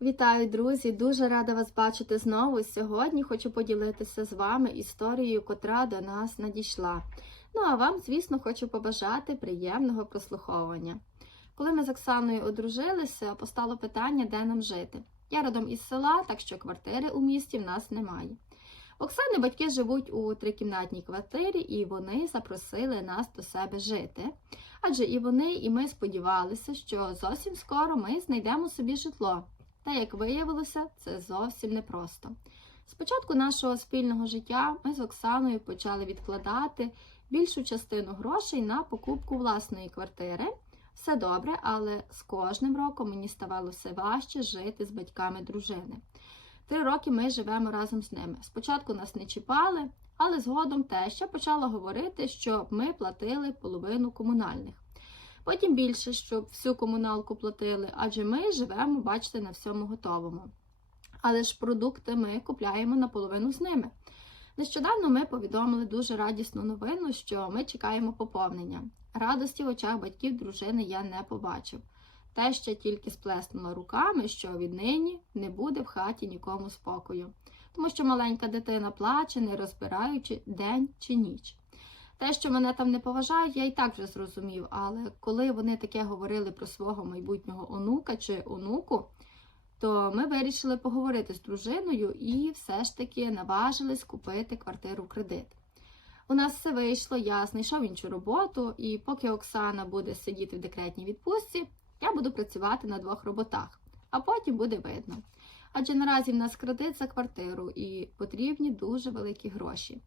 Вітаю, друзі! Дуже рада вас бачити знову. Сьогодні хочу поділитися з вами історією, котра до нас надійшла. Ну а вам, звісно, хочу побажати приємного прослуховування. Коли ми з Оксаною одружилися, постало питання, де нам жити. Я родом із села, так що квартири у місті в нас немає. Оксани батьки живуть у трикімнатній квартирі, і вони запросили нас до себе жити. Адже і вони, і ми сподівалися, що зовсім скоро ми знайдемо собі житло. Та як виявилося, це зовсім непросто. Спочатку нашого спільного життя ми з Оксаною почали відкладати більшу частину грошей на покупку власної квартири. Все добре, але з кожним роком мені ставало все важче жити з батьками дружини. Три роки ми живемо разом з ними. Спочатку нас не чіпали, але згодом теща почала говорити, щоб ми платили половину комунальних. Потім більше, щоб всю комуналку платили, адже ми живемо, бачите, на всьому готовому. Але ж продукти ми купляємо наполовину з ними. Нещодавно ми повідомили дуже радісну новину, що ми чекаємо поповнення. Радості в очах батьків дружини я не побачив. Те ще тільки сплеснула руками, що віднині не буде в хаті нікому спокою, тому що маленька дитина плаче, не розбираючи день чи ніч. Те, що мене там не поважають, я і так вже зрозумів. Але коли вони таке говорили про свого майбутнього онука чи онуку, то ми вирішили поговорити з дружиною і все ж таки наважились купити квартиру в кредит. У нас все вийшло, я знайшов іншу роботу, і поки Оксана буде сидіти в декретній відпустці, я буду працювати на двох роботах, а потім буде видно. Адже наразі в нас кредит за квартиру і потрібні дуже великі гроші.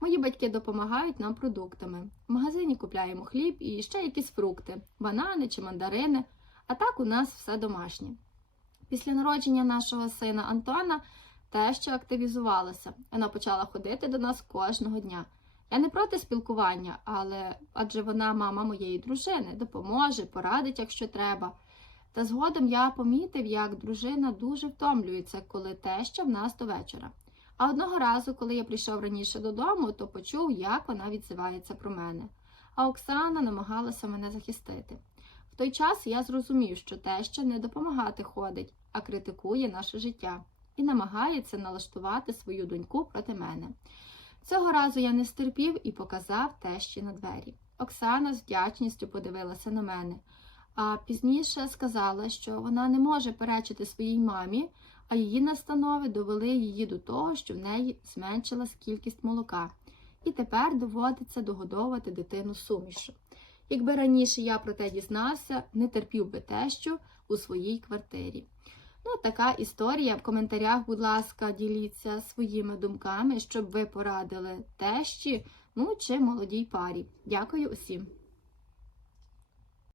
Мої батьки допомагають нам продуктами. В магазині купляємо хліб і ще якісь фрукти, банани чи мандарини, а так у нас все домашнє. Після народження нашого сина Антона теща активізувалася. Вона почала ходити до нас кожного дня. Я не проти спілкування, але адже вона мама моєї дружини, допоможе, порадить, якщо треба. Та згодом я помітив, як дружина дуже втомлюється, коли теща в нас до вечора. А одного разу, коли я прийшов раніше додому, то почув, як вона відзивається про мене. А Оксана намагалася мене захистити. В той час я зрозумів, що теща не допомагати ходить, а критикує наше життя і намагається налаштувати свою доньку проти мене. Цього разу я не стерпів і показав тещі на двері. Оксана з вдячністю подивилася на мене, а пізніше сказала, що вона не може перечити своїй мамі, а її настанови довели її до того, що в неї зменшилась кількість молока, і тепер доводиться догодовувати дитину сумішу. Якби раніше я про те дізнався, не терпів би тещу у своїй квартирі. Ну, така історія. В коментарях, будь ласка, діліться своїми думками, щоб ви порадили тещі, ну чи молодій парі. Дякую усім.